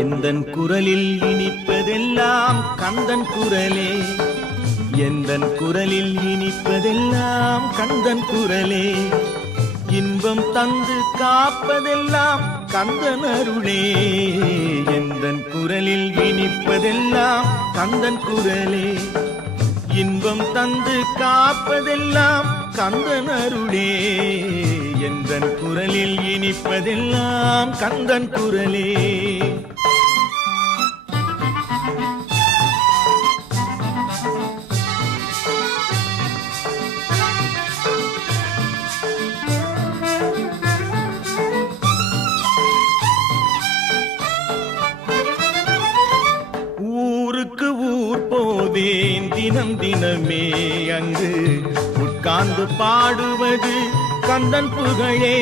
எந்தன் குரலில் இனிப்பதெல்லாம் கந்தன் குரலே, எந்தன் குரலில் இனிப்பதெல்லாம் கந்தன் குரலே, இன்பம் தந்து காப்பதெல்லாம் கந்தன் அருளே. எந்தன் குரலில் இனிப்பதெல்லாம் கந்தன் குரலே, இன்பம் தந்து காப்பதெல்லாம் கந்தன் அருளே. எந்தன் குரலில் இனிப்பதெல்லாம் கந்தன் குரலே. ஊருக்கு ஊர் போவேன் தினம் தினமே, அங்கு உட்கார்ந்து பாடுவது கந்தன் புகழே.